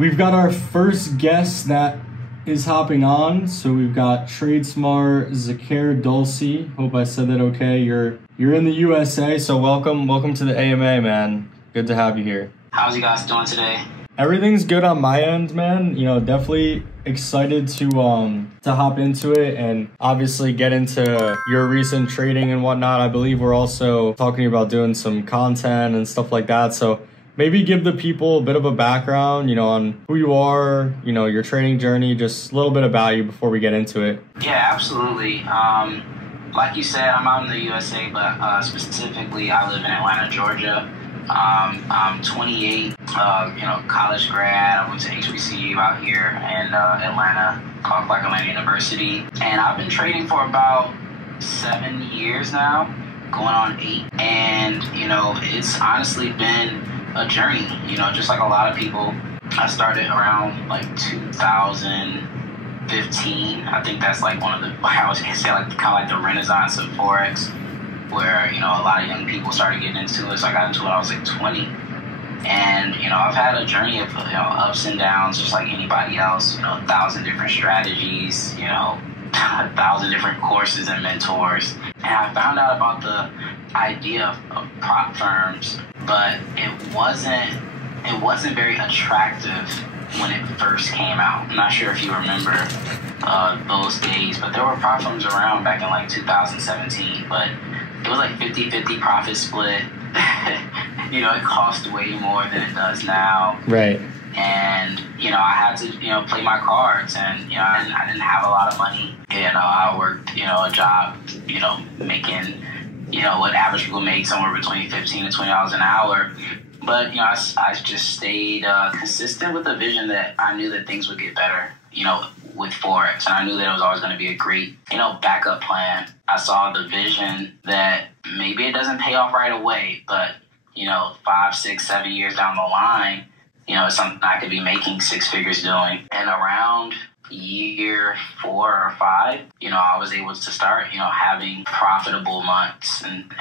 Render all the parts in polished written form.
We've got our first guest that is hopping on. So we've got Trade Smart Zakar Dulce. Hope I said that okay. You're in the USA, so welcome to the AMA, man. Good to have you here. How's you guys doing today? Everything's good on my end, man. You know, definitely excited to hop into it and obviously get into your recent trading and whatnot. I believe we're also talking about doing some content and stuff like that. So maybe give the people a bit of a background, you know, on who you are, you know, your trading journey, just a little bit about you before we get into it. Yeah, absolutely. Like you said, I'm out in the USA, but specifically I live in Atlanta, Georgia. I'm 28, college grad. I went to HBCU out here in Atlanta, called Clark Atlanta University. And I've been trading for about 7 years now, going on 8. And, you know, it's honestly been a journey, you know, just like a lot of people. I started around like 2015. I think that's like one of the, I was gonna say, like kind of like the renaissance of Forex, where, you know, a lot of young people started getting into it. So I got into it when I was like 20. And, you know, I've had a journey of, you know, ups and downs, just like anybody else, you know, 1,000 different strategies, you know, 1,000 different courses and mentors. And I found out about the idea of prop firms, but it wasn't very attractive when it first came out. I'm not sure if you remember those days, but there were prop firms around back in like 2017, but it was like 50-50 profit split. You know, it cost way more than it does now. Right. And, you know, I had to, you know, play my cards, and, you know, I didn't have a lot of money. You know, I worked, you know, a job, you know, making, you know, what average people make, somewhere between $15 to $20 an hour. But, you know, I just stayed consistent with the vision that I knew that things would get better, you know, with Forex. And I knew that it was always going to be a great, you know, backup plan. I saw the vision that maybe it doesn't pay off right away, but, you know, 5, 6, 7 years down the line, you know, it's something I could be making 6 figures doing. And around year 4 or 5, you know, I was able to start, you know, having profitable months and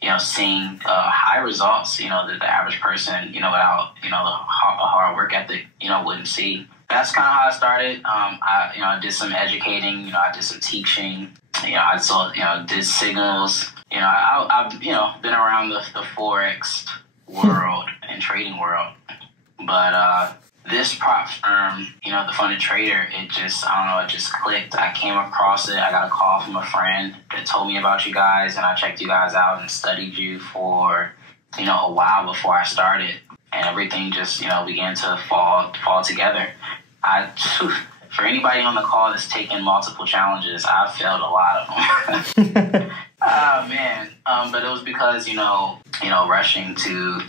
you know, seeing high results, you know, that the average person, you know, without, you know, the hard work ethic, you know, wouldn't see. That's kind of how I started. I did some educating, you know, I did some teaching, you know, I saw, you know, did signals, you know, I've, you know, been around the Forex world and trading world. But this prop firm, you know, the Funded Trader, it just clicked. I came across it. I got a call from a friend that told me about you guys, and I checked you guys out and studied you for, you know, a while before I started. And everything just, you know, began to fall together. For anybody on the call that's taken multiple challenges, I've failed a lot of them. Oh, man. But it was because, you know, rushing to,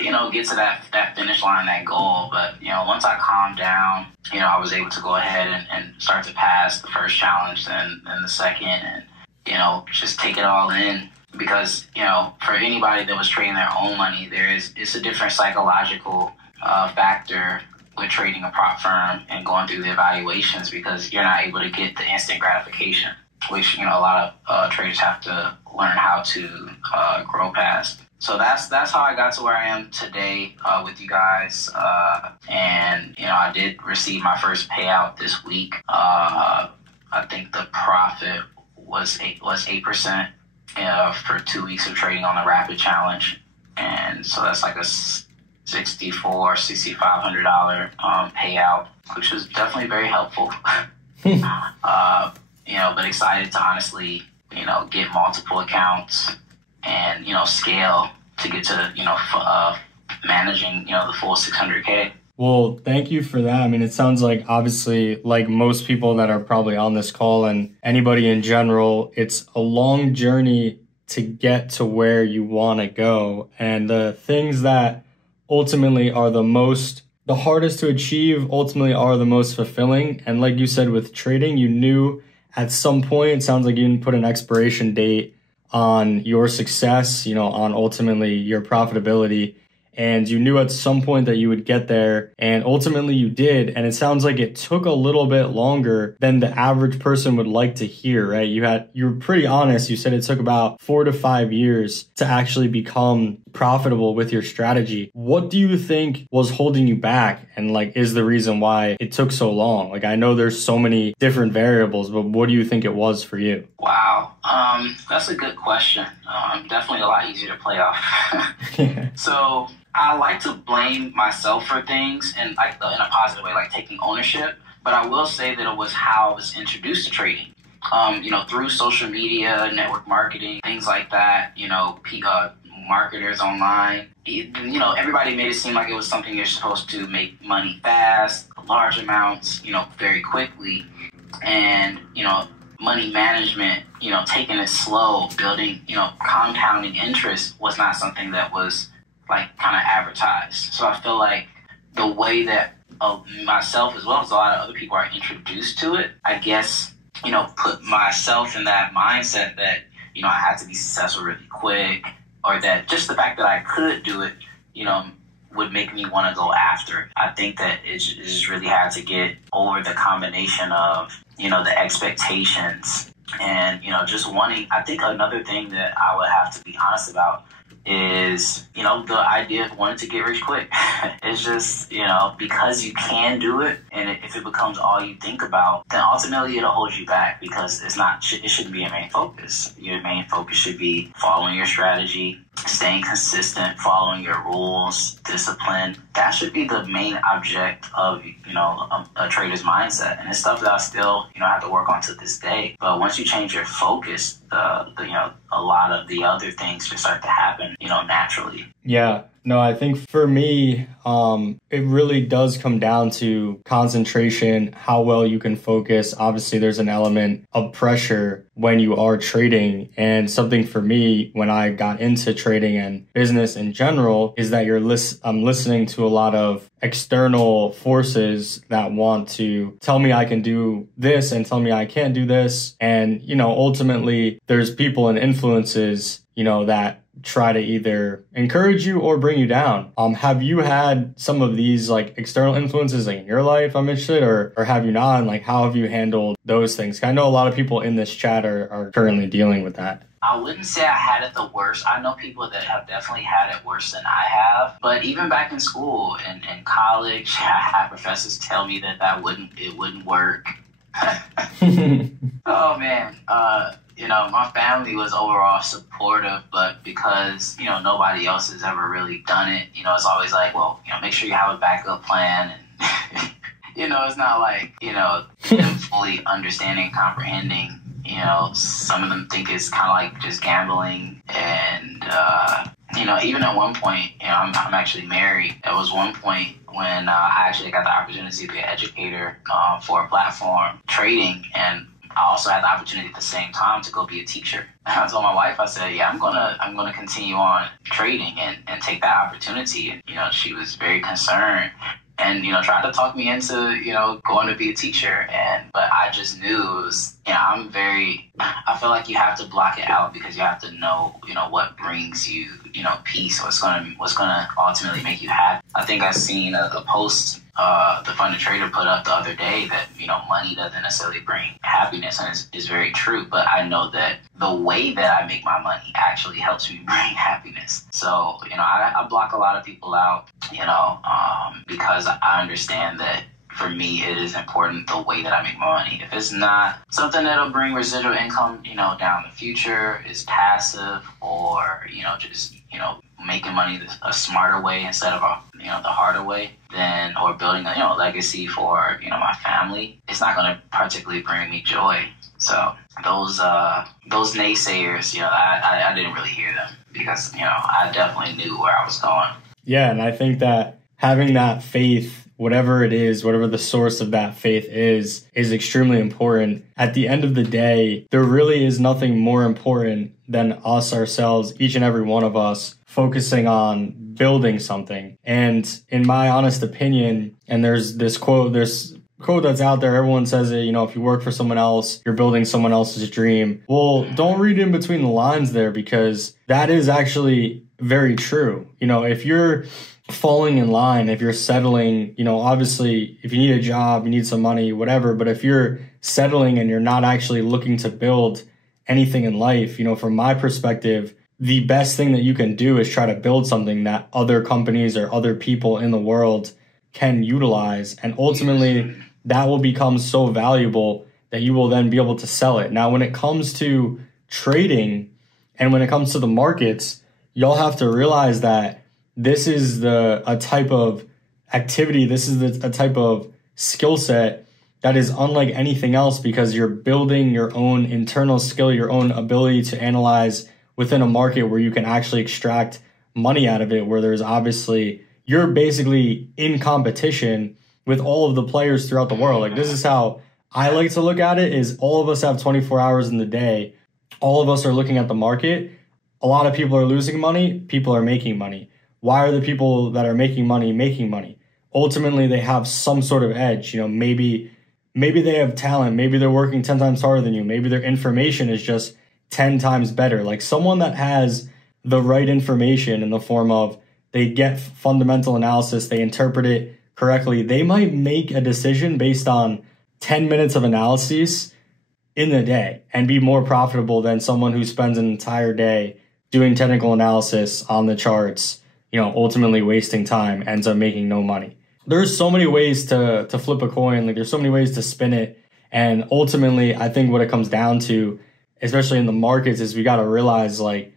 you know, get to that finish line, that goal. But, you know, once I calmed down, you know, I was able to go ahead and start to pass the first challenge, then the second, and, you know, just take it all in. Because, you know, for anybody that was trading their own money, it's a different psychological factor with trading a prop firm and going through the evaluations, because you're not able to get the instant gratification, which, you know, a lot of traders have to learn how to grow past. So that's how I got to where I am today with you guys. And, you know, I did receive my first payout this week. I think the profit was 8%. For 2 weeks of trading on the Rapid Challenge. And so that's like a $6,500 payout, which was definitely very helpful. You know, but excited to honestly, you know, get multiple accounts and, you know, scale to get to, you know, managing, you know, the full 600K. Well, thank you for that. I mean, it sounds like, obviously, like most people that are probably on this call and anybody in general, it's a long journey to get to where you want to go. And the things that ultimately are the hardest to achieve ultimately are the most fulfilling. And like you said, with trading, you knew at some point, it sounds like you didn't put an expiration date on your success, you know, on ultimately your profitability. And you knew at some point that you would get there, and ultimately you did. And it sounds like it took a little bit longer than the average person would like to hear, right? You were pretty honest. You said it took about 4 to 5 years to actually become profitable with your strategy. What do you think was holding you back, and like is the reason why it took so long? Like I know there's so many different variables, but what do you think it was for you? Wow, that's a good question. Definitely a lot easier to play off. So I like to blame myself for things in like in a positive way, like taking ownership. But I will say that it was how I was introduced to trading. Through social media, network marketing, things like that. Marketers online. Everybody made it seem like it was something you're supposed to make money fast, large amounts, very quickly, and money management, taking it slow, building, compounding interest was not something that was like kind of advertised. So I feel like the way that myself as well as a lot of other people are introduced to it, I guess, put myself in that mindset that, I had to be successful really quick, or that just the fact that I could do it, would make me want to go after it. I think that it just really had to get over the combination of, the expectations and, just wanting. I think another thing that I would have to be honest about is, the idea of wanting to get rich quick. It's just, because you can do it, and if it becomes all you think about, then ultimately it'll hold you back, because it shouldn't be your main focus. Your main focus should be following your strategy, staying consistent, following your rules, discipline. That should be the main object of, a trader's mindset. And it's stuff that I still, have to work on to this day. But once you change your focus, a lot of the other things just start to happen, naturally. Yeah. No, I think for me, it really does come down to concentration, how well you can focus. Obviously, there's an element of pressure when you are trading. And something for me, when I got into trading and business in general, is that I'm listening to a lot of external forces that want to tell me I can do this and tell me I can't do this. And, ultimately, there's people and influences, that try to either encourage you or bring you down. Have you had some of these like external influences like in your life? I'm interested, or have you not? And like, how have you handled those things? I know a lot of people in this chat are currently dealing with that. I wouldn't say I had it the worst. I know people that have definitely had it worse than I have. But even back in school and in college, I had professors tell me that it wouldn't work. Oh man. My family was overall supportive, but because, nobody else has ever really done it, it's always like, well, make sure you have a backup plan. And, it's not like, them fully understanding, comprehending. Some of them think it's kind of like just gambling. And, even at one point, I'm actually married. There was one point when I actually got the opportunity to be an educator for a platform trading, and I also had the opportunity at the same time to go be a teacher. I told my wife, I said, yeah, I'm gonna continue on trading and take that opportunity. And, she was very concerned and, tried to talk me into, going to be a teacher. But I just knew it was, I feel like you have to block it out, because you have to know, what brings you, peace, what's gonna ultimately make you happy. I think I seen a post the Funded Trader put up the other day that, money doesn't necessarily bring happiness, and it's very true. But I know that the way that I make my money actually helps me bring happiness. So, I block a lot of people out, because I understand that for me, it is important the way that I make my money. If it's not something that'll bring residual income, down the future, is passive, or, just, making money a smarter way instead of the harder way, then, or building a, legacy for, my family, it's not going to particularly bring me joy. So those naysayers, I didn't really hear them, because, I definitely knew where I was going. Yeah. And I think that having that faith, whatever it is, whatever the source of that faith is extremely important. At the end of the day, there really is nothing more important than us ourselves, each and every one of us, focusing on building something. And in my honest opinion, and there's quote that's out there, everyone says it, if you work for someone else, you're building someone else's dream. Well, don't read in between the lines there, because that is actually very true. If you're falling in line, if you're settling, obviously if you need a job, you need some money, whatever, but if you're settling and you're not actually looking to build anything in life, from my perspective, the best thing that you can do is try to build something that other companies or other people in the world can utilize. And ultimately, that will become so valuable that you will then be able to sell it. Now, when it comes to trading and when it comes to the markets, you'll have to realize that this is a type of activity, this is a type of skill set that is unlike anything else, because you're building your own internal skill, your own ability to analyze within a market where you can actually extract money out of it, where there's obviously, you're basically in competition with all of the players throughout the world. Like, this is how I like to look at it, is all of us have 24 hours in the day. All of us are looking at the market. A lot of people are losing money. People are making money. Why are the people that are making money making money? Ultimately, they have some sort of edge. You know, maybe they have talent. Maybe they're working 10 times harder than you. Maybe their information is just 10 times better. Like, someone that has the right information in the form of they get fundamental analysis, they interpret it correctly, they might make a decision based on 10 minutes of analysis in the day and be more profitable than someone who spends an entire day doing technical analysis on the charts, you know, ultimately wasting time, ends up making no money. There's so many ways to flip a coin. Like, there's so many ways to spin it. And ultimately, I think what it comes down to, especially in the markets, is we got to realize, like,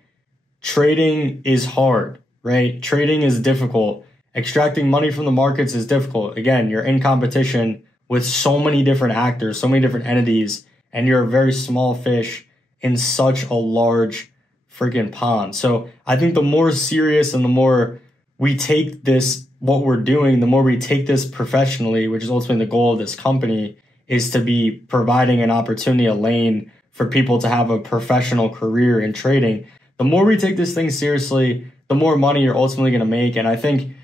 trading is hard, right? Trading is difficult. Extracting money from the markets is difficult. Again, you're in competition with so many different actors, so many different entities, and you're a very small fish in such a large freaking pond. So I think the more serious and the more we take this, what we're doing, the more we take this professionally, which is ultimately the goal of this company, is to be providing an opportunity, a lane for people to have a professional career in trading. The more we take this thing seriously, the more money you're ultimately going to make. And I think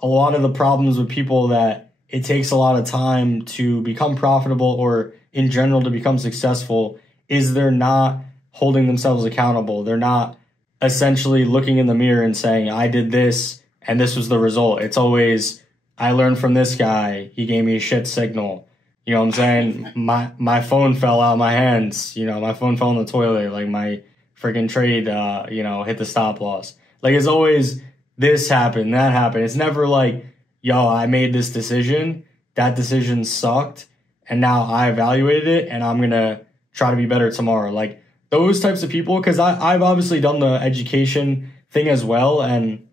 a lot of the problems with people that it takes a lot of time to become profitable, or in general to become successful, is they're not holding themselves accountable. They're not essentially looking in the mirror and saying, I did this and this was the result. It's always, I learned from this guy. He gave me a shit signal. You know what I'm saying? My phone fell out of my hands. You know, my phone fell in the toilet. Like, my freaking trade, hit the stop loss. Like, it's always this happened, that happened. It's never like, yo, I made this decision. That decision sucked. And now I evaluated it and I'm going to try to be better tomorrow. Like, those types of people, because I've obviously done the education thing as well. And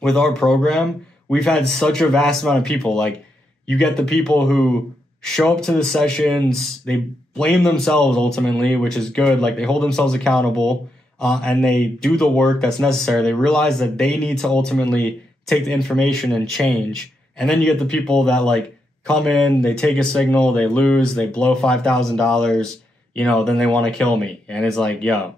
with our program, we've had such a vast amount of people. Like, you get the people who show up to the sessions, they blame themselves ultimately, which is good. Like, they hold themselves accountable and they do the work that's necessary. They realize that they need to ultimately take the information and change. And then you get the people that, like, come in, they take a signal, they lose, they blow $5,000, you know, then they want to kill me. And it's like, yo,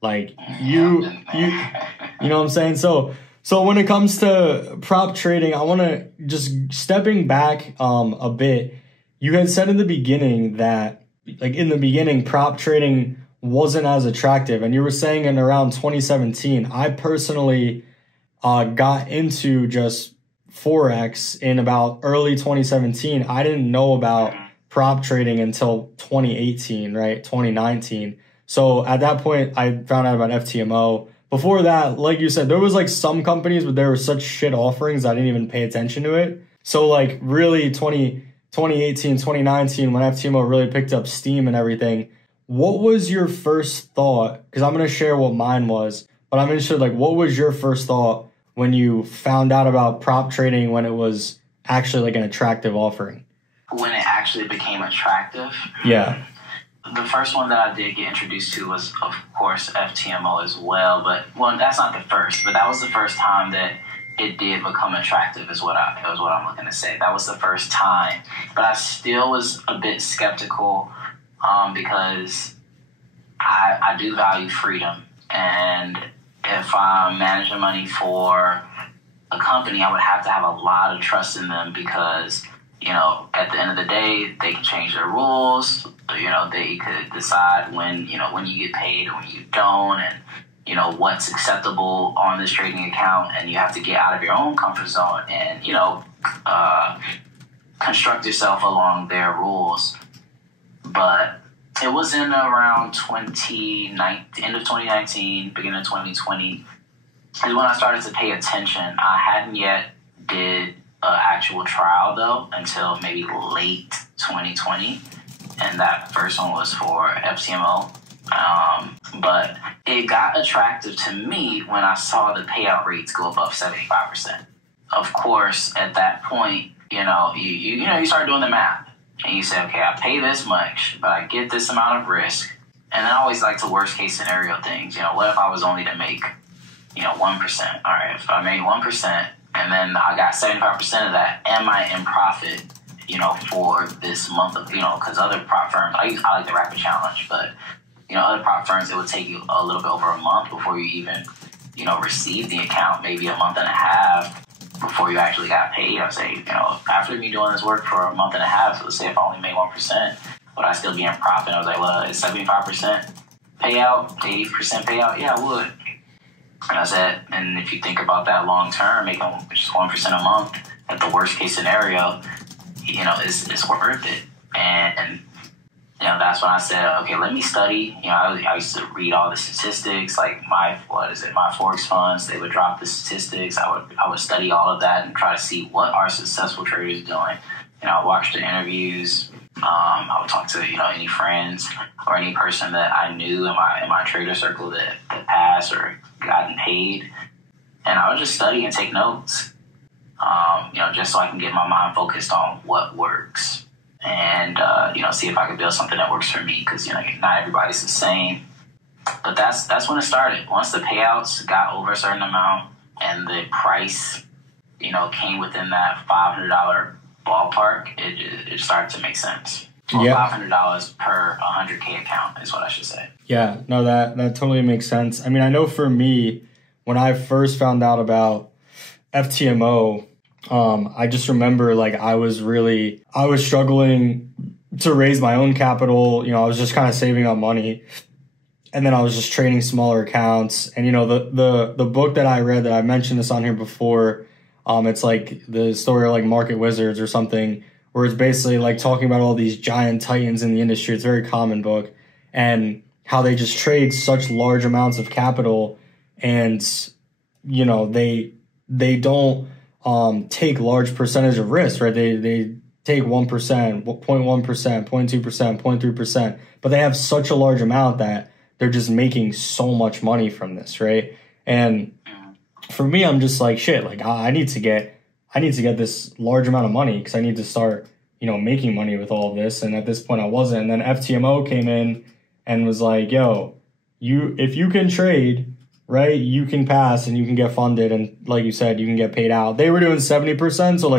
like, you know what I'm saying? So when it comes to prop trading, I want to just stepping back a bit. You had said in the beginning that, like, in the beginning, prop trading wasn't as attractive. And you were saying in around 2017, I personally got into just Forex in about early 2017. I didn't know about prop trading until 2018, right? 2019. So at that point, I found out about FTMO. Before that, like you said, there was like some companies, but there were such shit offerings, I didn't even pay attention to it. So like really 2018, 2019, when FTMO really picked up steam and everything, what was your first thought? Because I'm going to share what mine was, but I'm interested, like, what was your first thought when you found out about prop trading, when it was actually like an attractive offering? When it actually became attractive? Yeah. The first one that I did get introduced to was, of course, FTMO as well. But, well, that's not the first, but that was the first time that it did become attractive is what I'm looking to say. That was the first time. But I still was a bit skeptical because I do value freedom. And if I'm managing money for a company, I would have to have a lot of trust in them because, you know, at the end of the day, they can change their rules. You know, they could decide when you get paid and when you don't, and, you know, what's acceptable on this trading account. And you have to get out of your own comfort zone and, you know, construct yourself along their rules. But It was in around 2019, end of 2019, beginning of 2020 is when I started to pay attention. I hadn't yet did an actual trial though until maybe late 2020, and that first one was for FTMO. But it got attractive to me when I saw the payout rates go above 75%. Of course, at that point, you start doing the math. And you say, okay, I pay this much, but I get this amount of risk. And I always like to worst case scenario things. What if I was only to make, 1%? All right, if I made 1% and then I got 75% of that, am I in profit, for this month of, because other prop firms, I like the rapid challenge, but, other prop firms, it would take you a little bit over a month before you even, receive the account, maybe a month and a half before you actually got paid. I would say, after me doing this work for a month and a half, so let's say if I only made 1%, would I still be in profit? I was like, well, it's 75% payout, 80% payout? Yeah, I would. And I said, and if you think about that long term, making just 1% a month at the worst case scenario, it's worth it. And that's when I said, okay, let me study. I used to read all the statistics, like my Forex funds. They would drop the statistics. I would study all of that and try to see what are successful traders doing. I watched the interviews. I would talk to any friends or any person that I knew in my trader circle that passed or gotten paid, and I would just study and take notes. Just so I can get my mind focused on what works. And, see if I can build something that works for me, because, not everybody's the same. But that's when it started. Once the payouts got over a certain amount and the price, came within that $500 ballpark, it started to make sense. Or $500 per 100K account is what I should say. Yeah, no, that totally makes sense. I mean, I know for me, when I first found out about FTMO, I just remember I was struggling to raise my own capital. I was just kind of saving up money, and then I was just trading smaller accounts. And the book that I read, that I mentioned this on here before, it's like the story of Market Wizards or something, where it's basically talking about all these giant titans in the industry. It's a very common book, and how they just trade such large amounts of capital, and they don't take large percentage of risk, right? They take 1%, 0.1%, 0.2%, 0.3%, but they have such a large amount that they're just making so much money from this, right? And for me, I'm just shit, I need to get this large amount of money, because I need to start, making money with all of this. And at this point I wasn't. And then FTMO came in and was like, yo, if you can trade, right, you can pass and you can get funded, and like you said, you can get paid out. They were doing 70%, so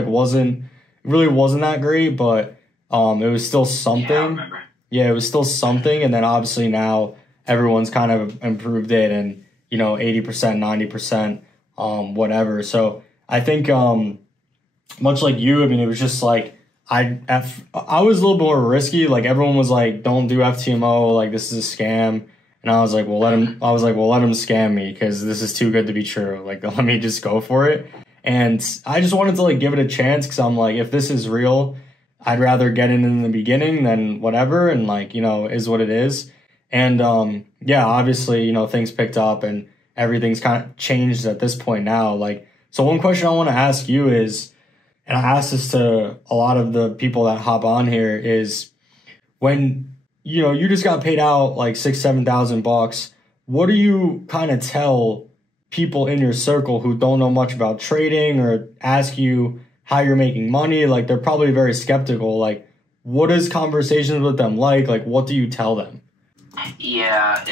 really wasn't that great, but it was still something. Yeah, I remember. Yeah, it was still something. And then obviously now everyone's kind of improved it, and 80%, 90%, whatever. So I think much like you, I mean, it was just I was a little bit more risky. Everyone was don't do FTMO, this is a scam. And I was like, well, let him scam me, because this is too good to be true. Let me just go for it. And I just wanted to give it a chance, because I'm if this is real, I'd rather get in the beginning than whatever. And is what it is. And yeah, obviously, things picked up and everything's kind of changed at this point now. So one question I want to ask you is, and I ask this to a lot of the people that hop on here, is when you just got paid out $6,000-7,000. What do you kind of tell people in your circle who don't know much about trading, or ask you how you're making money? They're probably very skeptical. What is conversations with them like? What do you tell them? Yeah,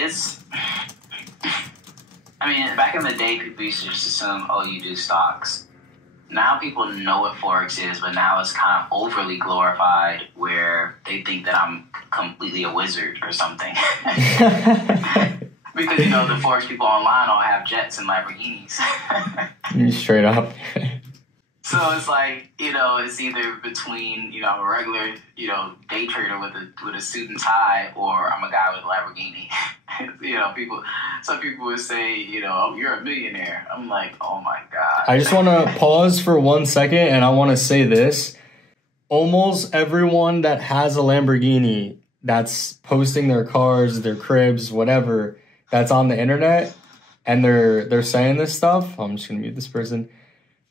back in the day, people used to just assume, oh, you do stocks. Now people know what Forex is, but now it's kind of overly glorified, where they think that I'm completely a wizard or something. Because, the Forex people online all have jets and Lamborghinis. Straight up. So it's it's either between, I'm a regular, day trader with a suit and tie, or I'm a guy with a Lamborghini. Some people would say, oh, you're a millionaire. I'm like, oh my God. I just want to pause for 1 second, and I want to say this. Almost everyone that has a Lamborghini, that's posting their cars, their cribs, whatever, that's on the internet, and they're saying this stuff. I'm just gonna mute this person.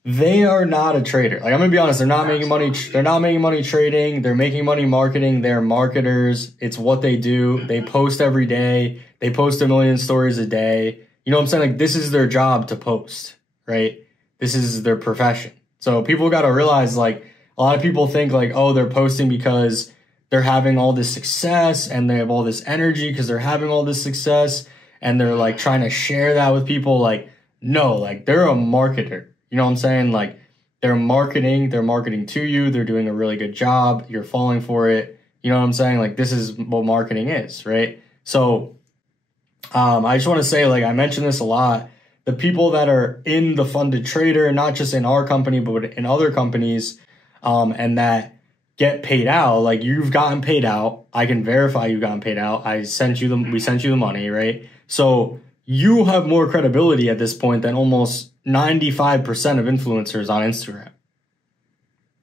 They are not a trader. Like, I'm gonna be honest, they're not making money. They're not making money trading. They're making money marketing. They're marketers. It's what they do. They post every day. They post 1 million stories a day. You know what I'm saying? Like, this is their job to post, right? This is their profession. So people got to realize, like, a lot of people think like, oh, they're posting because they're having all this success and they have all this energy because they're having all this success and they're like trying to share that with people. Like, no, like, they're a marketer. You know what I'm saying? Like, they're marketing to you. They're doing a really good job. You're falling for it. You know what I'm saying? Like, this is what marketing is, right? So I just want to say, like, I mentioned this a lot. The people that are in the funded trader, not just in our company, but in other companies, and that get paid out, like, you've gotten paid out. I can verify you've gotten paid out. We sent you the money, right? So you have more credibility at this point than almost 95% of influencers on Instagram.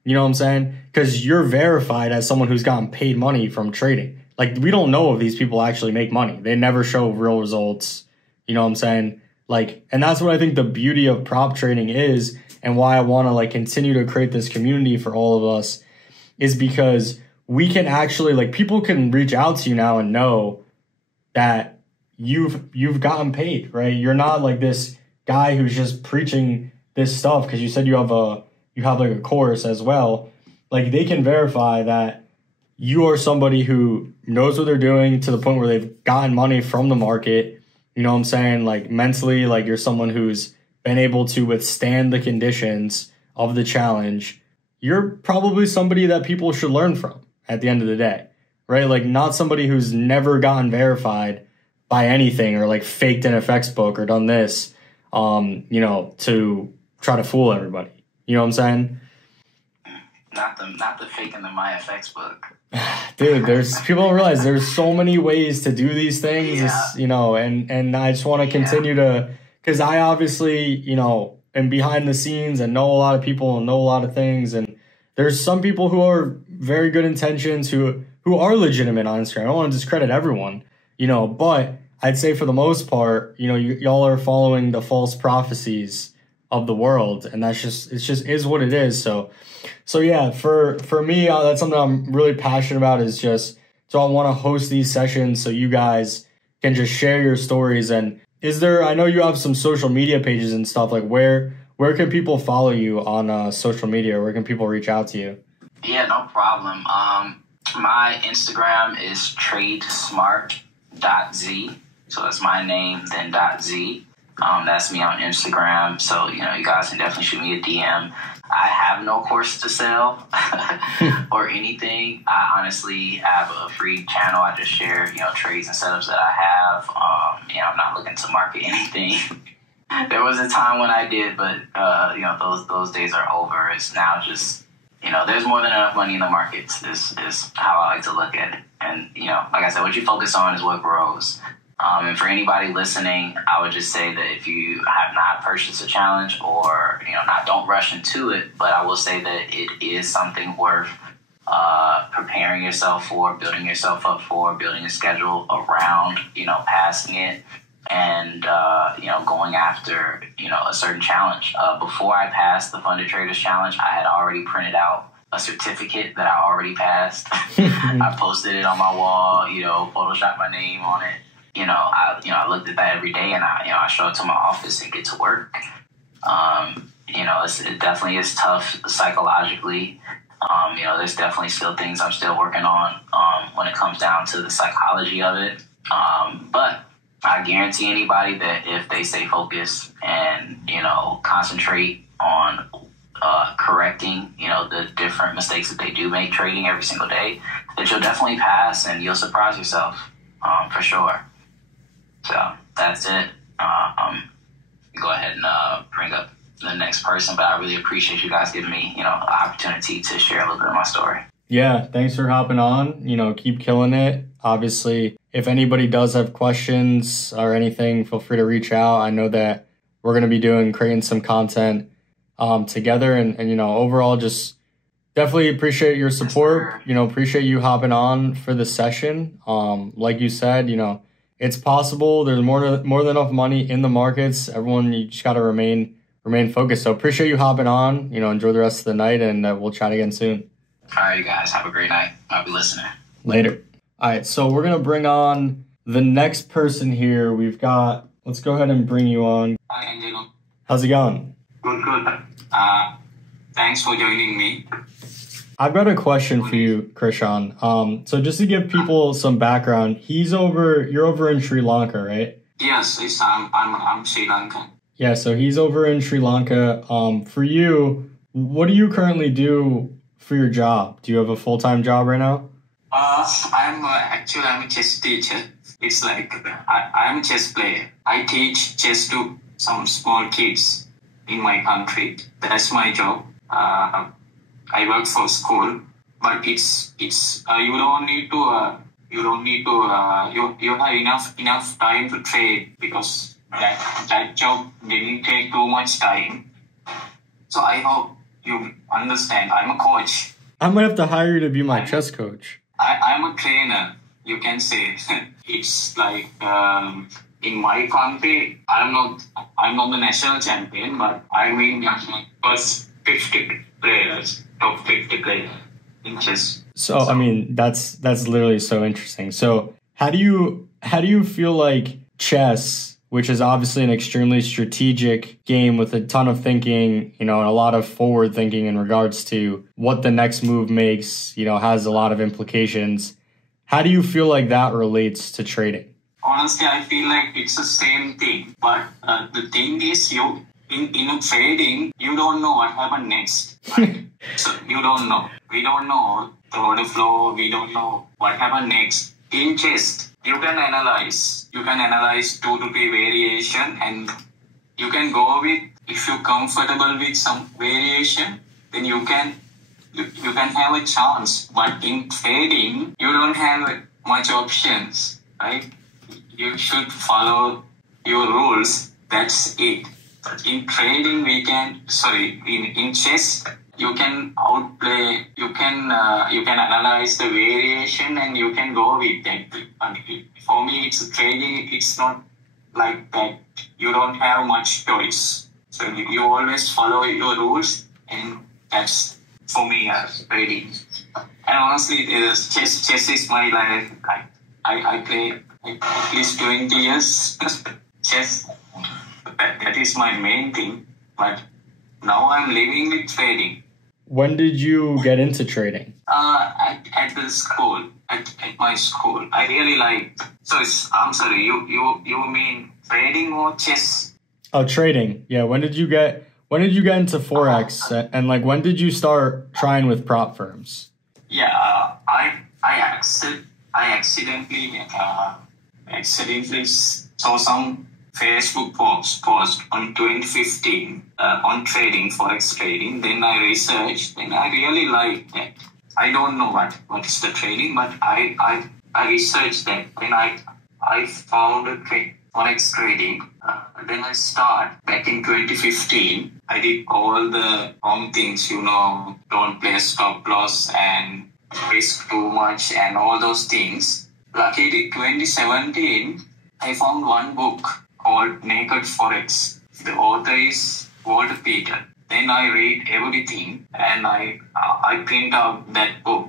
You know what I'm saying? Because you're verified as someone who's gotten paid money from trading. Like, we don't know if these people actually make money. They never show real results. You know what I'm saying? Like, and that's what I think the beauty of prop trading is, and why I want to, like, continue to create this community for all of us, is because we can actually, like, people can reach out to you now and know that you've gotten paid, right? You're not like this guy who's just preaching this stuff because you said you have like a course as well. Like, they can verify that you are somebody who knows what they're doing to the point where they've gotten money from the market. You know what I'm saying? Like, mentally, like, you're someone who's been able to withstand the conditions of the challenge. You're probably somebody that people should learn from at the end of the day, right? Like, not somebody who's never gotten verified by anything or like faked an FX book or done this, you know, to try to fool everybody. You know what I'm saying? Not the faking the my FX book. Dude, people don't realize there's so many ways to do these things, you know, and I just want to continue to, because I obviously, you know, am behind the scenes and know a lot of people and know a lot of things. And there's some people who are very good intentions who are legitimate on Instagram. I don't want to discredit everyone, you know, but I'd say for the most part, you know, y'all are following the false prophecies of the world, and it just is what it is. So yeah, for me, that's something I'm really passionate about, is just, so I want to host these sessions so you guys can just share your stories. And I know you have some social media pages and stuff, like, where can people follow you on social media? Where can people reach out to you? Yeah, no problem. My Instagram is tradesmart.z. So that's my name, then .z. That's me on Instagram. So, you know, you guys can definitely shoot me a DM. I have no course to sell or anything. I honestly have a free channel. I just share, you know, trades and setups that I have. You know, I'm not looking to market anything. There was a time when I did, but, you know, those days are over. It's now just, you know, there's more than enough money in the markets is how I like to look at it. And, you know, like I said, what you focus on is what grows. And for anybody listening, I would just say that if you have not purchased a challenge, or, you know, don't rush into it, but I will say that it is something worth preparing yourself for, building yourself up for, building a schedule around, you know, passing it, and, you know, going after, you know, a certain challenge. Before I passed the Funded Traders Challenge, I had already printed out a certificate that I already passed. I posted it on my wall, you know, photoshopped my name on it. You know, I looked at that every day, and I show up to my office and get to work. You know, it definitely is tough psychologically. You know, there's definitely still things I'm still working on when it comes down to the psychology of it. But I guarantee anybody that if they stay focused and, you know, concentrate on correcting, you know, the different mistakes that they do make trading every single day, that you'll definitely pass and you'll surprise yourself, for sure. So that's it. Go ahead and bring up the next person, but I really appreciate you guys giving me, you know, an opportunity to share a little bit of my story. Yeah, thanks for hopping on. You know, keep killing it. Obviously, if anybody does have questions or anything, feel free to reach out. I know that we're going to be creating some content together, and you know, overall, just Definitely appreciate your support. Appreciate you hopping on for the session. Like you said, it's possible. There's more than enough money in the markets. Everyone, you just got to remain focused. So appreciate you hopping on. Enjoy the rest of the night, and we'll chat again soon. All right, guys. Have a great night. I'll be listening. Later. All right, so we're gonna bring on the next person here. Let's go ahead and bring you on. Hi, Angelo. How's it going? Good. Thanks for joining me. I've got a question for you, Krishan. So just to give people some background, you're over in Sri Lanka, right? Yes, I'm Sri Lankan. Yeah, so he's over in Sri Lanka. For you, what do you currently do for your job? Do you have a full-time job right now? I'm a chess teacher. It's like I'm a chess player. I teach chess to some small kids in my country. That's my job. I work for school, but it's you have enough time to trade because that job didn't take too much time. So I hope you understand. I'm a coach. I might have to hire you to be my chess coach. I'm a trainer, you can say. It's like in my country, I'm not the national champion, but I win first 50 players, top 50 players in chess. So I mean, that's literally so interesting. So how do you feel like chess, which is obviously an extremely strategic game with a ton of thinking, and a lot of forward thinking in regards to what the next move makes, has a lot of implications. How do you feel like that relates to trading? Honestly, I feel like it's the same thing. But the thing is, in trading, you don't know what happened next. Right? So you don't know. We don't know the order flow. We don't know what happened next. In chess, you can analyze 2 to 3 variation, and you can go with, if you're comfortable with some variation, then you can have a chance. But in trading, you don't have much options, right? You should follow your rules. That's it. In trading, in chess, you can outplay, you can analyze the variation and you can go with that. For me, it's trading, it's not like that. You don't have much choice. So you always follow your rules, and that's for me as trading. And honestly, chess is my life. I play at least 20 years chess. That is my main thing. But now I'm living with trading. When did you get into trading? At the school, at my school. I really like. I'm sorry. You mean trading or chess? Oh, trading. Yeah. When did you get into Forex? And when did you start trying with prop firms? Yeah. I accidentally saw some Facebook post on 2015 on trading, Forex trading. Then I researched, and I really liked that. I don't know what is the trading, but I researched that. Then I found a Forex trading. Then I started back in 2015. I did all the wrong things, don't play stop loss and risk too much and all those things. Luckily, 2017, I found one book called Naked Forex. The author is Walter Peter. Then I read everything and I print out that book.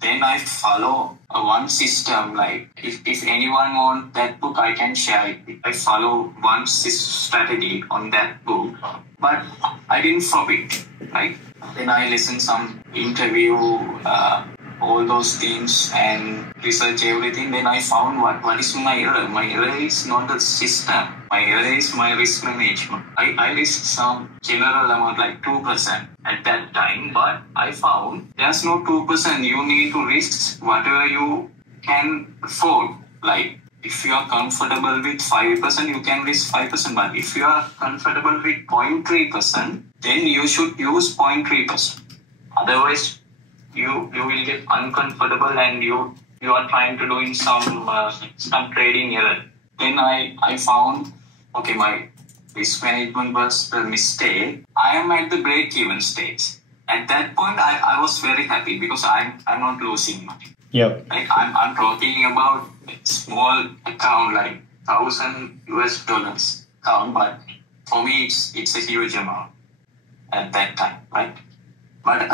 Then I follow one system. Like if anyone wants that book, I can share it. I follow one strategy on that book, but I didn't follow it. Right? Then I listened some interview. All those things and research everything. Then I found what is my error. My error is not the system. My error is my risk management. I risked some general amount like 2% at that time, but I found there's no 2%. You need to risk whatever you can afford. Like if you are comfortable with 5%, you can risk 5%. But if you are comfortable with 0.3%, then you should use 0.3%. Otherwise, you will get uncomfortable and you are trying to do some trading error. Then I found, my risk management was the mistake. I am at the break-even stage. at that point, I was very happy because I'm not losing money. Yep. Like I'm talking about small account like $1,000 account, but for me it's a huge amount at that time, right? But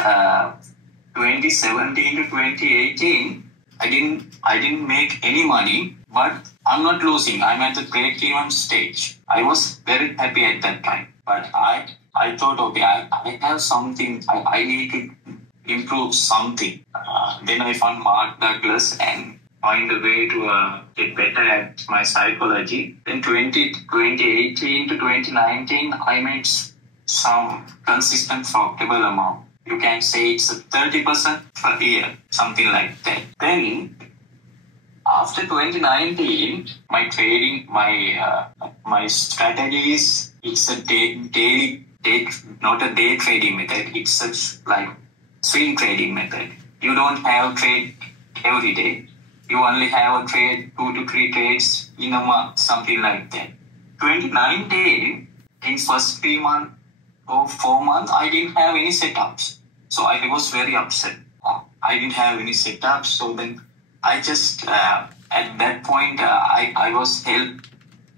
2017 to 2018, I didn't make any money, but I'm not losing. I'm at the break-even stage. I was very happy at that time, but I thought, okay, I have something. I need to improve something. Then I found Mark Douglas and find a way to get better at my psychology. Then 2018 to 2019, I made some consistent profitable amount. You can say it's 30% per year, something like that. Then after 2019, my trading, my strategies, it's a daily, not a day trading method. It's such like swing trading method. You don't have trade every day. You only have a trade 2 to 3 trades in a month, something like that. 2019, in first 3 months or 4 months, I didn't have any setups. So I was very upset. I didn't have any setups. So then I just, at that point, I was helped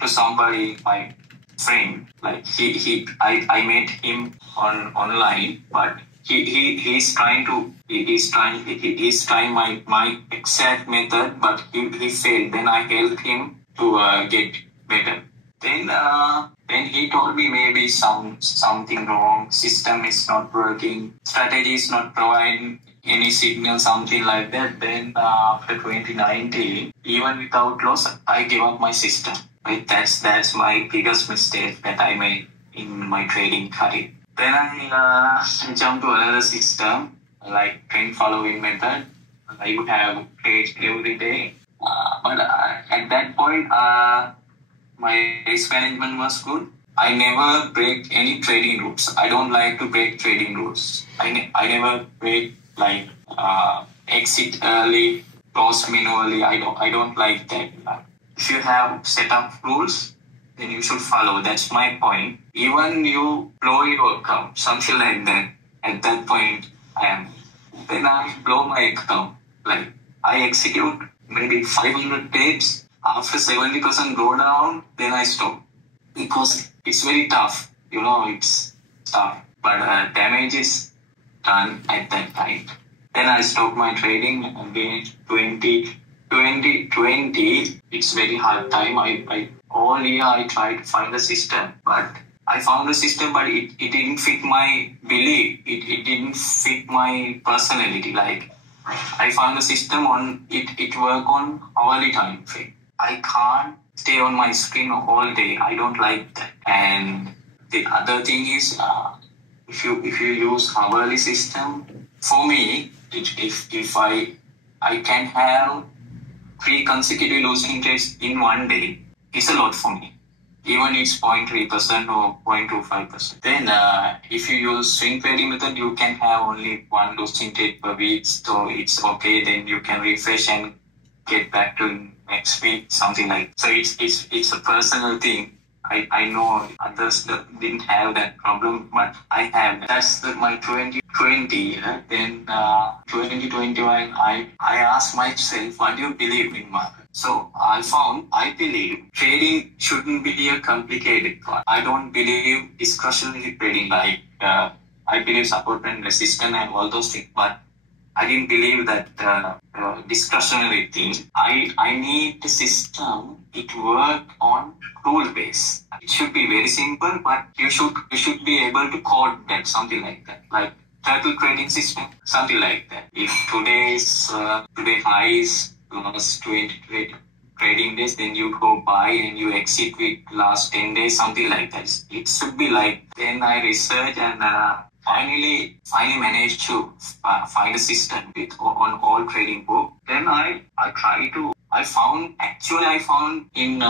to somebody, my friend. Like I met him online, but he's trying my exact method, but he failed. Then I helped him to get better. Then he told me maybe something wrong, system is not working, strategy is not providing any signal, something like that. Then after 2019, even without loss, I gave up my system. Right? That's my biggest mistake that I made in my trading career. Then I jumped to another system, like trend following method. I would have trades every day. But at that point, my risk management was good. I never break any trading rules. I don't like to break trading rules. I never break like exit early, close manually. I don't like that. If you have set up rules, then you should follow. That's my point. Even you blow your account, something like that. At that point, then I blow my account. Like I execute maybe 500 trades. After 70% go down, then I stop. Because it's very tough. It's tough. But damage is done at that time. Then I stopped my trading again. 2020, it's very hard time. I all year I tried to find a system, but I found a system, but it didn't fit my belief. It didn't fit my personality. Like I found a system on it work on hourly time frame. I can't stay on my screen all day. I don't like that. And the other thing is, if you use hourly system, for me, if I can have 3 consecutive losing trades in one day, it's a lot for me. Even it's 0.3% or 0.25%. Then if you use swing trading method, you can have only 1 losing trade per week. So it's okay. Then you can refresh and get back to next week, something like that. So it's a personal thing. I know others didn't have that problem, but I have. That's my 2020. Then 2021, I asked myself, what do you believe in market? So I believe trading shouldn't be a complicated one. I don't believe discretionary trading like I believe support and resistance and all those things, but I didn't believe that discretionary thing. I need the system. It work on rule base. It should be very simple, but you should be able to code that, something like that. Like turtle trading system, something like that. If today high is last 20 trading days, then you go buy and you exit with last 10 days, something like that. It should be like. Then I research and finally managed to find a system on all trading book. Then I found in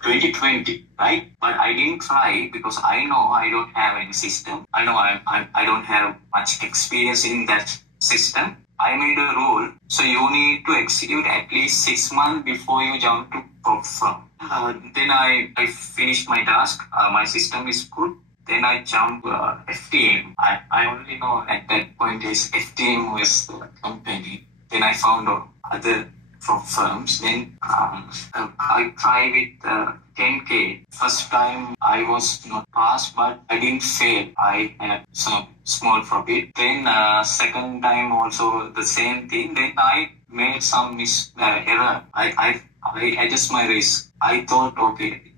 2020, right? But I didn't try because I know I don't have any system. I know I don't have much experience in that system. I made a rule, so you need to execute at least 6 months before you jump to perform. Then I finished my task. My system is good. Then I jump FTM. I only know at that point is FTM was the company. Then I found out other firms. Then I tried with 10K. First time I was not passed, but I didn't fail. I had some small profit. Then second time also the same thing. Then I made some error. I adjust my risk. I thought, okay,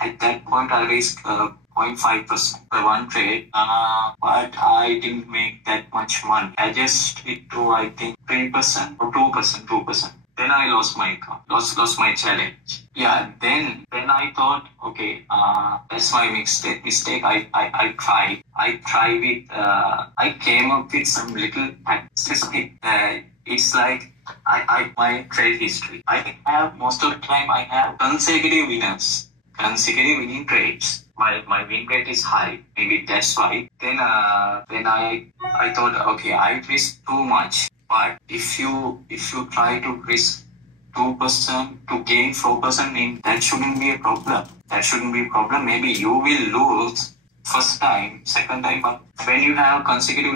at that point I risked 0.5% per one trade, but I didn't make that much money. I just it to I think 3% or 2%. Then I lost my account, lost my challenge. Yeah, then I thought, okay, that's my mistake. I tried. I came up with some little practices. It's like my trade history. I have most of the time I have consecutive winning trades. My win rate is high. Maybe that's why. Then I thought, okay, I risk too much. But if you try to risk 2% to gain 4%, that shouldn't be a problem. Maybe you will lose first time, second time, but when you have consecutive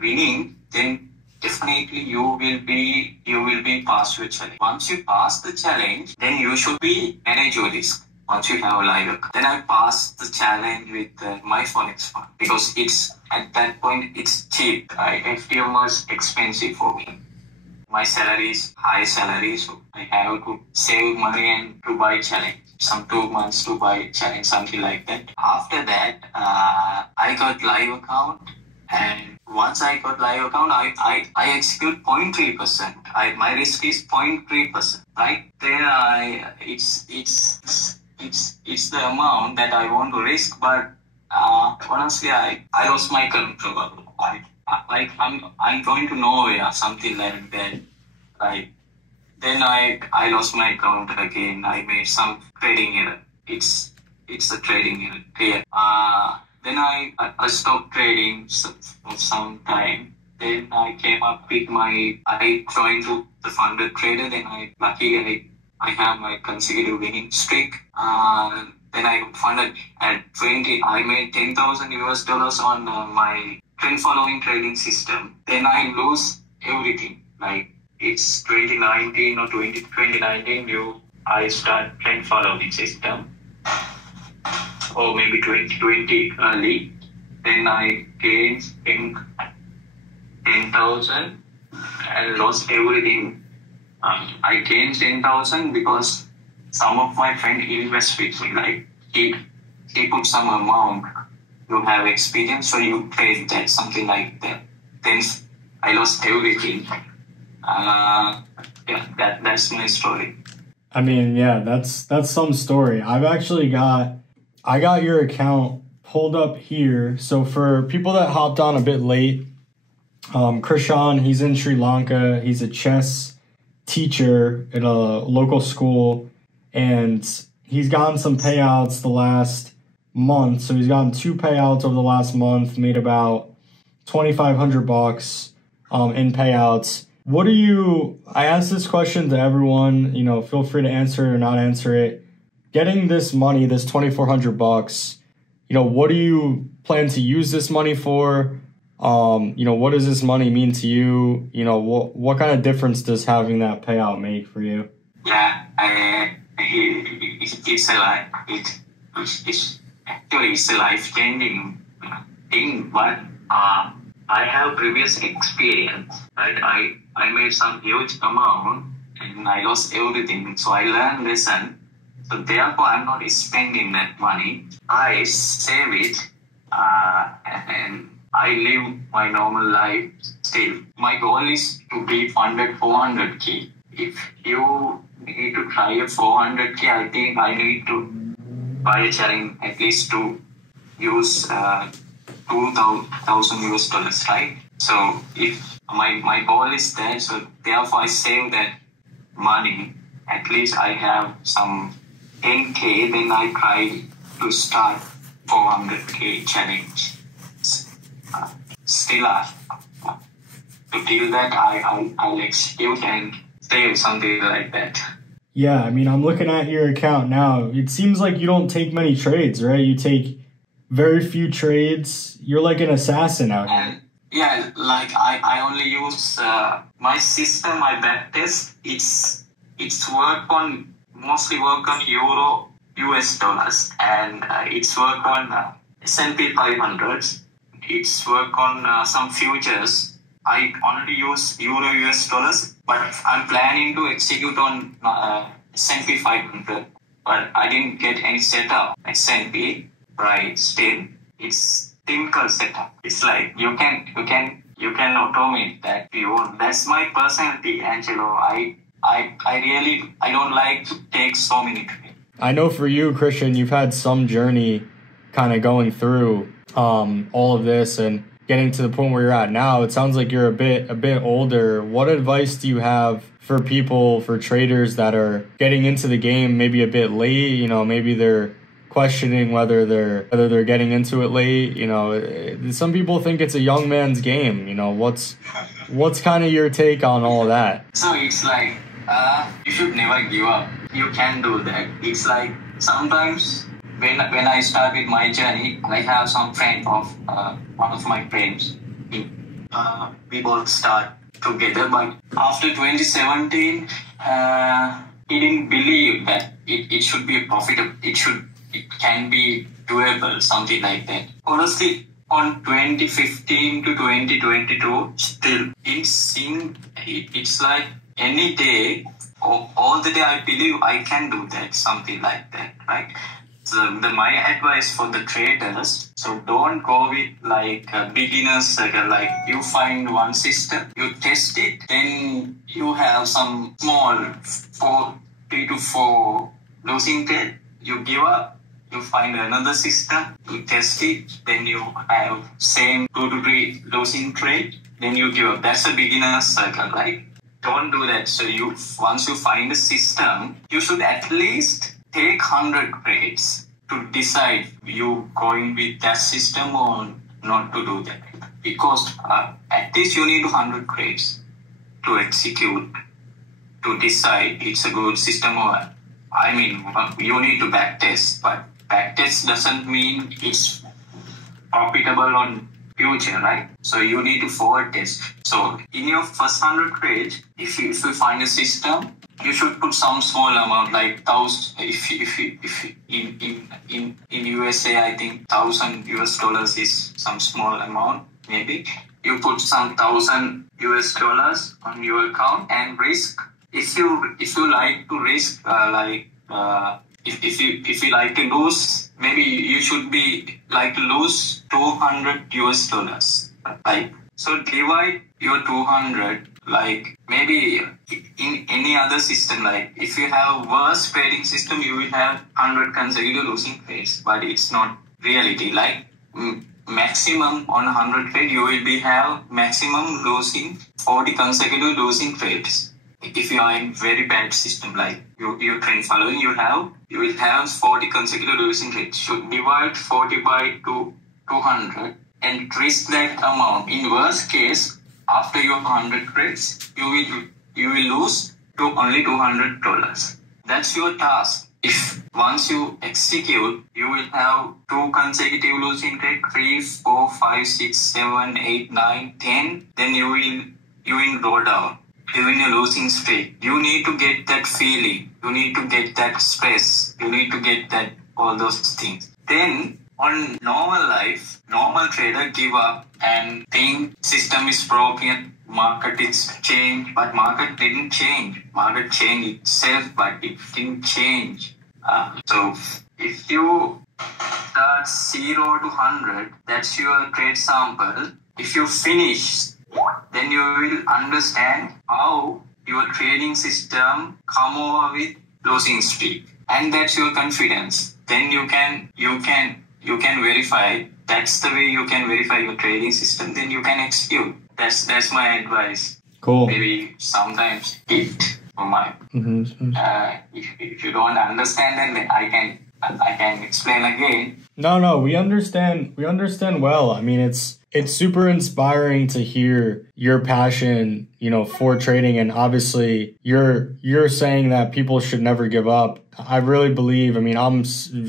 winning, then definitely you will be past your challenge. Once you pass the challenge, then you should be manage your risk. Once you have a live account, then I passed the challenge with my forex fund because it's at that point it's cheap. FTM was expensive for me. My salary is high salary, so I have to save money and to buy challenge. Some 2 months to buy challenge, something like that. After that, I got live account, and once I got live account, I execute 0.3%. My risk is 0.3%. Right there, it's the amount that I want to risk, but honestly, I lost my control. I'm going to nowhere, something like that. Right. Then I lost my account again. I made some trading error. It's a trading error. Clear. Then I stopped trading for some time. Then I came up with I joined to the funded trader. Then I have my consecutive winning streak. Then I funded at 20. I made $10,000 on my trend following trading system. Then I lose everything. Like it's 2019 or 2019. I start trend following system, or maybe 2020 early. Then I gained 10,000 and lost everything. I gained 10,000 because some of my friends invest with me. Like he put some amount. You have experience, so you trade that, something like that. Then I lost everything. Yeah, that's my story. I mean, yeah, that's some story. I got your account pulled up here. So for people that hopped on a bit late, Krishan, he's in Sri Lanka. He's a chess teacher at a local school, and he's gotten some payouts the last month. So he's gotten 2 payouts over the last month, made about $2,500 in payouts. I asked this question to everyone, feel free to answer it or not answer it. Getting this money, this $2,400, what do you plan to use this money for? What does this money mean to you? What kind of difference does having that payout make for you? Yeah, it's a life-changing thing, but I have previous experience, right? I made some huge amount and I lost everything. So I learned lesson. So therefore, I'm not spending that money. I save it and I live my normal life still. My goal is to be funded 400K. If you need to try a 400K, I think I need to buy a challenge at least to use $2,000, right? So if my goal is that, so therefore I save that money. At least I have some 10K, then I try to start 400K challenge. Still, till that I'll execute and save something like that. Yeah, I mean, I'm looking at your account now. It seems like you don't take many trades, right? You take very few trades. You're like an assassin out here. And yeah, like I only use my system, my back test. It's mostly work on euro, US dollars, and it's work on S&P 500s. It's work on some futures. I only use euro, US dollars, but I'm planning to execute on S&P 500. But I didn't get any setup S&P, right? Still, it's typical setup. It's like you can automate that. That's my personality, Angelo. I don't like to take so many trades. I know for you, Krishan, you've had some journey kind of going through all of this and getting to the point where you're at now. It sounds like you're a bit older. What advice do you have for people, for traders that are getting into the game maybe a bit late? You know, maybe they're questioning whether they're getting into it late. You know, some people think it's a young man's game. You know, what's kind of your take on all of that? So it's like you should never give up. You can do that. It's like sometimes when I start with my journey, I have some friend of one of my friends. We both start together, but after 2017, he didn't believe that it should be profitable. It can be doable, something like that. Honestly, on 2015 to 2022, still it's like any day, all the day I believe I can do that, something like that, right? So my advice for the traders, so don't go with like a beginner's circle. Like you find one system, you test it, then you have some small 3 to 4 losing trade, you give up, you find another system, you test it, then you have same 2 to 3 losing trade, then you give up. That's a beginner's circle, right? Don't do that. So once you find a system, you should at least take 100 trades to decide you going with that system or not to do that. Because at least you need 100 trades to execute, to decide it's a good system or, I mean, you need to backtest, but backtest doesn't mean it's profitable on future, right? So you need to forward test. So in your first 100 trades, if you find a system, you should put some small amount, like 1,000. If in USA, I think $1,000 is some small amount. Maybe you put some $1,000 on your account and risk. If you like to risk, if you like to lose, maybe you should be like to lose $200. Like, so divide your 200, like maybe in any other system, like if you have worse trading system, you will have 100 consecutive losing trades, but it's not reality. Like maximum on 100 trade, you will have maximum losing 40 consecutive losing trades. If you are in very bad system, like you trend following, you will have 40 consecutive losing trades. Should divide 40 by 200 and risk that amount. In worst case, after your 100 trades, you will lose to only $200. That's your task. If once you execute, you will have 2 consecutive losing trades, 3, 4, 5, 6, 7, 8, 9, 10. Then you will go down. You're in a losing streak. You need to get that feeling. You need to get that stress. You need to get that all those things. Then on normal life, normal trader give up and think system is broken, market is changed, but market didn't change. Market changed itself, but it didn't change. So if you start 0 to 100, that's your trade sample. If you finish, then you will understand how your trading system come over with losing streak, and that's your confidence. Then you can verify. That's the way you can verify your trading system. Then you can execute. That's my advice. Cool. Maybe sometimes it for my. If you don't understand, then I can explain again. No, we understand. We understand well. I mean, it's super inspiring to hear your passion, for trading. And obviously you're saying that people should never give up. I really believe, I mean, I'm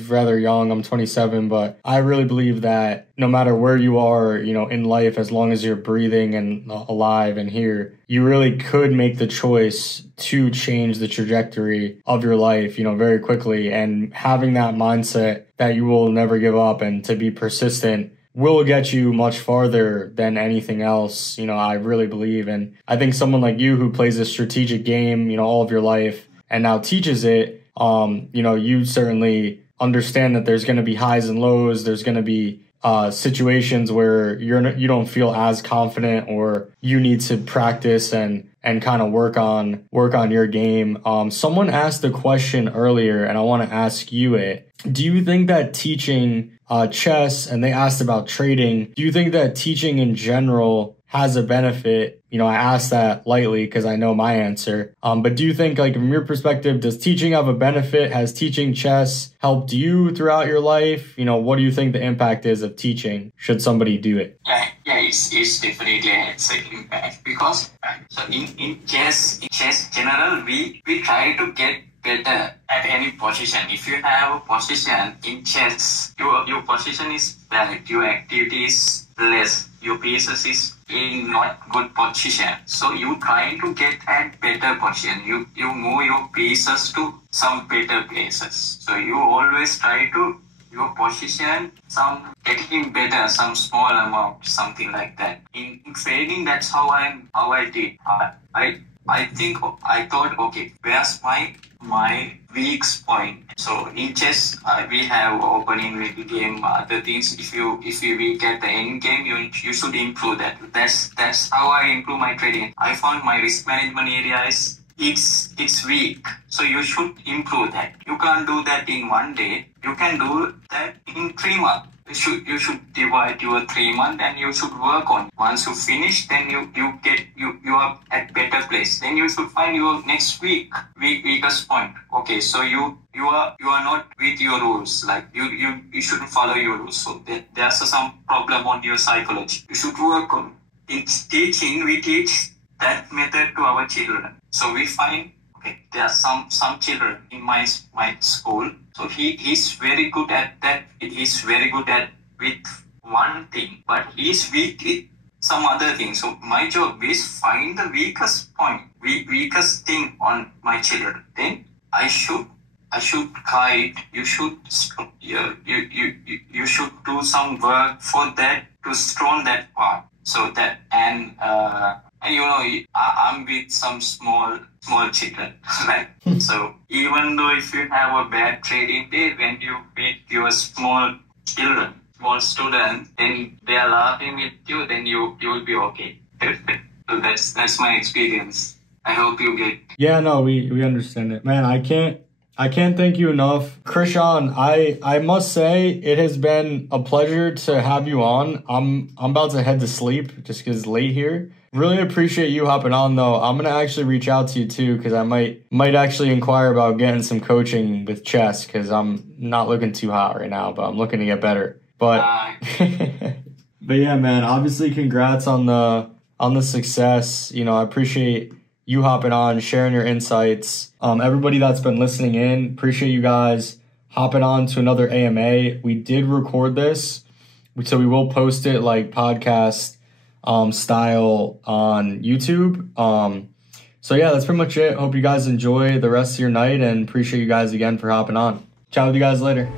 rather young, I'm 27, but I really believe that no matter where you are, in life, as long as you're breathing and alive and here, you really could make the choice to change the trajectory of your life, very quickly. And having that mindset that you will never give up and to be persistent will get you much farther than anything else. I really believe. And I think someone like you who plays a strategic game, all of your life and now teaches it, you certainly understand that there's going to be highs and lows. There's going to be situations where you don't feel as confident, or you need to practice and kind of work on your game. Someone asked a question earlier, and I want to ask you it. Do you think that teaching chess, and they asked about trading, do you think that teaching in general has a benefit? I asked that lightly because I know my answer. But do you think, like, from your perspective, does teaching have a benefit? Has teaching chess helped you throughout your life? What do you think the impact is of teaching? Should somebody do it? Yeah, it's definitely has an impact, because so in chess general, we try to get better at any position. If you have a position in chess, your position is bad, your activity is less, your pieces is in not good position. So you try to get at better position. You move your pieces to some better places. So you always try to your position some getting better, some small amount, something like that. In trading, that's how I did. I thought, okay, where's my weak point? So in chess, we have opening, middle game, other things. If you weak at the end game, you should improve that. That's how I improve my trading. I found my risk management area it's weak, so you should improve that. You can't do that in one day. You can do that in 3 months. You should divide your 3 months and you should work on it. Once you finish, then you are at better place. Then you should find your next weakest point. Okay, so you are not with your rules. Like you shouldn't follow your rules. So there's some problem on your psychology. You should work on. In teaching, we teach that method to our children. So we find, okay, there are some children in my school. So he's very good at that. He's very good at with one thing, but he's weak with some other thing. So my job is find the weakest point, weakest thing on my children. Then I should guide. You should do some work for that to strong that part. So that and I'm with some small children, right? So even though if you have a bad trading day, when you meet your small students, then they are laughing with you, then you will be okay. So that's my experience. I hope you get. Yeah, no, we understand it, man. I can't thank you enough. Krishan, I must say it has been a pleasure to have you on. I'm about to head to sleep just because it's late here. Really appreciate you hopping on though. I'm going to actually reach out to you too, because I might actually inquire about getting some coaching with chess, because I'm not looking too hot right now, but I'm looking to get better. But but yeah, man, obviously congrats on the success. I appreciate you hopping on, sharing your insights. Everybody that's been listening in, appreciate you guys hopping on to another AMA. We did record this, so we will post it like podcast style on YouTube. So yeah, that's pretty much it. Hope you guys enjoy the rest of your night, and appreciate you guys again for hopping on. Chat with you guys later.